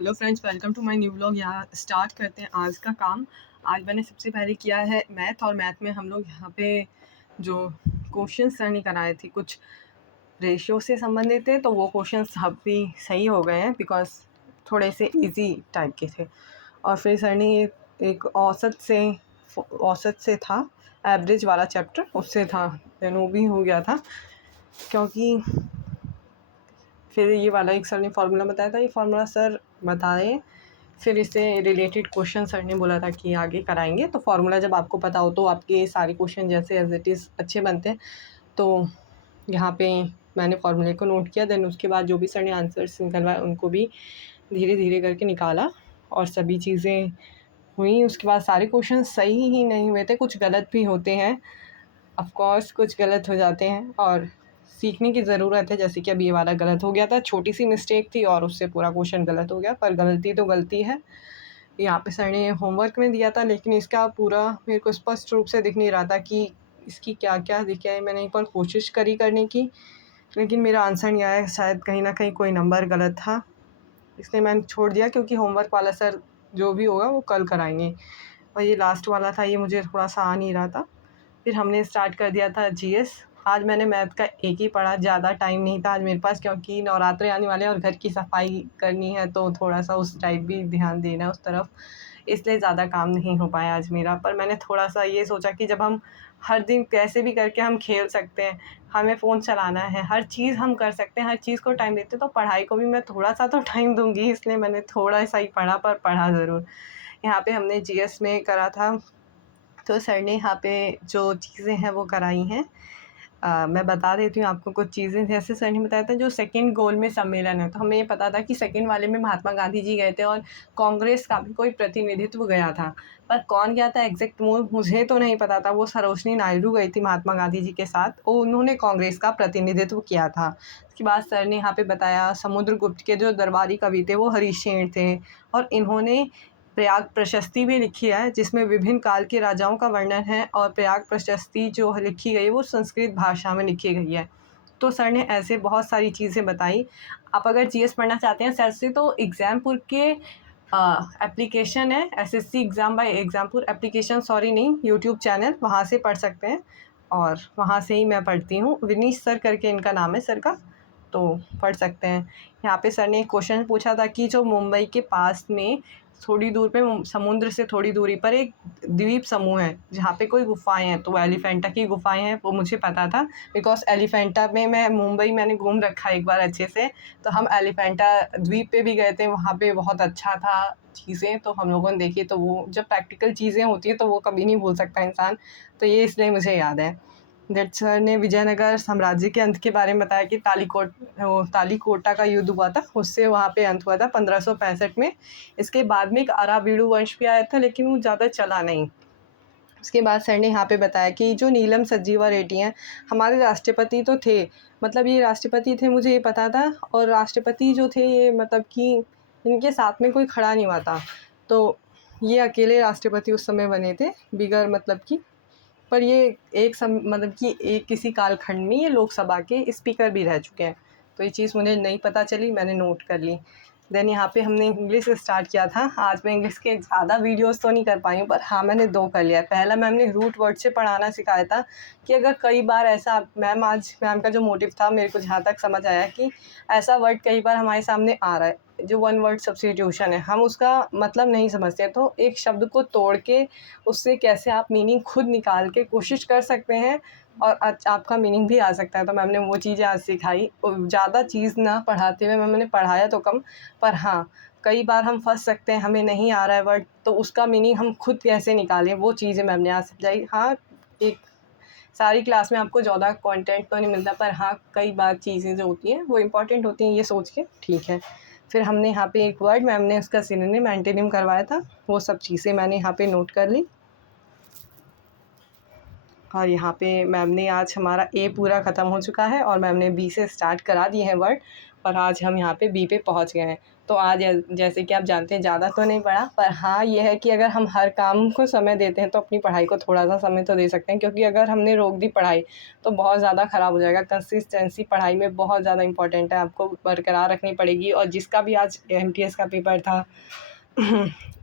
Hello friends, welcome to my new vlog. यहाँ start करते हैं आज का काम। आज मैंने सबसे पहले किया है मैथ, और मैथ में हम लोग यहाँ पे जो क्वेश्चंस सर ने कराए थे कुछ रेशियो से संबंधित थे, तो वो क्वेश्चंस अब भी सही हो गए हैं बिकॉज थोड़े से इजी टाइप के थे। और फिर सर ने एक औसत से था, एवरेज वाला चैप्टर उससे था, देन वो भी हो गया था। क्योंकि फिर ये वाला एक सर ने फार्मूला बताया था, ये फार्मूला सर बताए, फिर इससे रिलेटेड क्वेश्चन सर ने बोला था कि आगे कराएंगे। तो फार्मूला जब आपको पता हो तो आपके सारे क्वेश्चन जैसे एज इट इज़ अच्छे बनते हैं। तो यहाँ पे मैंने फार्मूले को नोट किया, देन उसके बाद जो भी सर ने आंसर्स निकलवाए उनको भी धीरे धीरे करके निकाला, और सभी चीज़ें हुई। उसके बाद सारे क्वेश्चन सही ही नहीं हुए थे, कुछ गलत भी होते हैं, ऑफ कोर्स कुछ गलत हो जाते हैं और सीखने की ज़रूरत है। जैसे कि अब ये वाला गलत हो गया था, छोटी सी मिस्टेक थी और उससे पूरा क्वेश्चन गलत हो गया, पर गलती तो गलती है। यहाँ पे सर ने होमवर्क में दिया था, लेकिन इसका पूरा मेरे को स्पष्ट रूप से दिख नहीं रहा था कि इसकी क्या क्या दिखा है। मैंने एक बार कोशिश करी करने की, लेकिन मेरा आंसर नहीं आया। शायद कहीं ना कहीं कोई नंबर गलत था, इसलिए मैंने छोड़ दिया, क्योंकि होमवर्क वाला सर जो भी होगा वो कल कराएंगे। और ये लास्ट वाला था, ये मुझे थोड़ा सा आ नहीं रहा था। फिर हमने स्टार्ट कर दिया था जीएस। आज मैंने मैथ का एक ही पढ़ा, ज़्यादा टाइम नहीं था आज मेरे पास, क्योंकि नवरात्रे आने वाले हैं और घर की सफाई करनी है, तो थोड़ा सा उस टाइप भी ध्यान देना है उस तरफ, इसलिए ज़्यादा काम नहीं हो पाया आज मेरा। पर मैंने थोड़ा सा ये सोचा कि जब हम हर दिन कैसे भी करके हम खेल सकते हैं, हमें फ़ोन चलाना है, हर चीज़ हम कर सकते हैं, हर चीज़ को टाइम देते हैं, तो पढ़ाई को भी मैं थोड़ा सा तो टाइम दूँगी। इसलिए मैंने थोड़ा सा ही पढ़ा, पर पढ़ा ज़रूर। यहाँ पे हमने जीएस में करा था, तो सर ने यहाँ पे जो चीज़ें हैं वो कराई हैं। मैं बता देती हूँ आपको कुछ चीज़ें। जैसे सर ने बताया था जो सेकंड गोल में सम्मेलन है, तो हमें ये पता था कि सेकंड वाले में महात्मा गांधी जी गए थे और कांग्रेस का भी कोई प्रतिनिधित्व गया था, पर कौन गया था एग्जैक्ट वो मुझे तो नहीं पता था। वो सरोजनी नायडू गई थी महात्मा गांधी जी के साथ, वो उन्होंने कांग्रेस का प्रतिनिधित्व किया था। उसके बाद सर ने यहाँ पे बताया समुद्रगुप्त के जो दरबारी कवि थे वो हरिशेन थे, और इन्होंने प्रयाग प्रशस्ति भी लिखी है, जिसमें विभिन्न काल के राजाओं का वर्णन है, और प्रयाग प्रशस्ति जो लिखी गई है वो संस्कृत भाषा में लिखी गई है। तो सर ने ऐसे बहुत सारी चीज़ें बताई। आप अगर जीएस पढ़ना चाहते हैं सर से, तो एग्ज़ामपुर के एप्लीकेशन है, SSC exam by Exampur application, sorry नहीं, यूट्यूब चैनल, वहाँ से पढ़ सकते हैं। और वहाँ से ही मैं पढ़ती हूँ, विनीश सर करके इनका नाम है सर का, तो पढ़ सकते हैं। यहाँ पे सर ने एक क्वेश्चन पूछा था कि जो मुंबई के पास में थोड़ी दूर पे, समुद्र से थोड़ी दूरी पर एक द्वीप समूह है जहाँ पे कोई गुफाएं हैं, तो वो एलिफेंटा की गुफाएं हैं, वो मुझे पता था बिकॉज एलिफेंटा में मैं मुंबई मैंने घूम रखा है एक बार अच्छे से। तो हम एलिफेंटा द्वीप पे भी गए थे, वहाँ पे बहुत अच्छा था चीज़ें, तो हम लोगों ने देखी। तो वो जब प्रैक्टिकल चीज़ें होती है तो वो कभी नहीं भूल सकता इंसान, तो ये इसलिए मुझे याद है। दैट सर ने विजयनगर साम्राज्य के अंत के बारे में बताया कि तालीकोटा का युद्ध हुआ था, उससे वहाँ पे अंत हुआ था 1565 में। इसके बाद में एक अराबीडू वंश भी आया था, लेकिन वो ज़्यादा चला नहीं। उसके बाद सर ने यहाँ पे बताया कि जो नीलम संजीवा रेड्डी हैं, हमारे राष्ट्रपति तो थे, मतलब ये राष्ट्रपति थे मुझे ये पता था, और राष्ट्रपति जो थे ये मतलब कि इनके साथ में कोई खड़ा नहीं हुआ था, तो ये अकेले राष्ट्रपति उस समय बने थे बिगर मतलब कि। पर ये मतलब कि एक किसी कालखंड में ये लोकसभा के स्पीकर भी रह चुके हैं, तो ये चीज़ मुझे नहीं पता चली, मैंने नोट कर ली। देन यहाँ पे हमने इंग्लिश स्टार्ट किया था। आज मैं इंग्लिश के ज़्यादा वीडियोस तो नहीं कर पाई हूँ, पर हाँ मैंने 2 कर लिया है। पहला मैम ने रूट वर्ड से पढ़ाना सिखाया था, कि अगर कई बार ऐसा, मैम का जो मोटिव था मेरे को जहाँ तक समझ आया कि ऐसा वर्ड कई बार हमारे सामने आ रहा है जो वन वर्ड सब्स्टिट्यूशन है, हम उसका मतलब नहीं समझते, तो एक शब्द को तोड़ के उससे कैसे आप मीनिंग खुद निकाल के कोशिश कर सकते हैं, और आपका मीनिंग भी आ सकता है। तो मैम ने वो चीज़ें आज सिखाई। ज़्यादा चीज़ ना पढ़ाते हुए मैम ने पढ़ाया तो कम, पर हाँ कई बार हम फंस सकते हैं, हमें नहीं आ रहा है वर्ड, तो उसका मीनिंग हम खुद कैसे निकालें, वो चीज़ें मैम ने आज समझाई। हाँ, एक सारी क्लास में आपको ज़्यादा कंटेंट तो नहीं मिलता, पर हाँ कई बार चीज़ें जो होती हैं वो इम्पॉर्टेंट होती हैं, ये सोच के ठीक है। फिर हमने यहाँ पे एक वर्ड, मैम ने उसका सिनोनिम एंटोनिम करवाया था, वो सब चीज़ें मैंने यहाँ पे नोट कर ली। और यहाँ पे मैम ने आज हमारा ए पूरा ख़त्म हो चुका है, और मैम ने बी से स्टार्ट करा दिए हैं वर्ड, और आज हम यहाँ पे बी पे पहुँच गए हैं। तो आज जैसे कि आप जानते हैं ज़्यादा तो नहीं पढ़ा, पर हाँ ये है कि अगर हम हर काम को समय देते हैं तो अपनी पढ़ाई को थोड़ा-सा समय तो दे सकते हैं, क्योंकि अगर हमने रोक दी पढ़ाई तो बहुत ज़्यादा ख़राब हो जाएगा। कंसिस्टेंसी पढ़ाई में बहुत ज़्यादा इम्पोर्टेंट है, आपको बरकरार रखनी पड़ेगी। और जिसका भी आज एमटीएस का पेपर था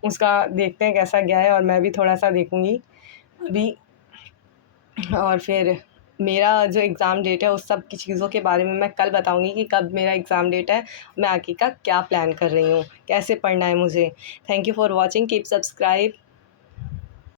उसका देखते हैं कैसा गया है, और मैं भी थोड़ा-सा देखूँगी अभी। और फिर मेरा जो एग्ज़ाम डेट है उस सब की चीज़ों के बारे में मैं कल बताऊँगी कि कब मेरा एग्ज़ाम डेट है, मैं आगे का क्या प्लान कर रही हूँ, कैसे पढ़ना है मुझे। Thank you for watching, keep subscribe.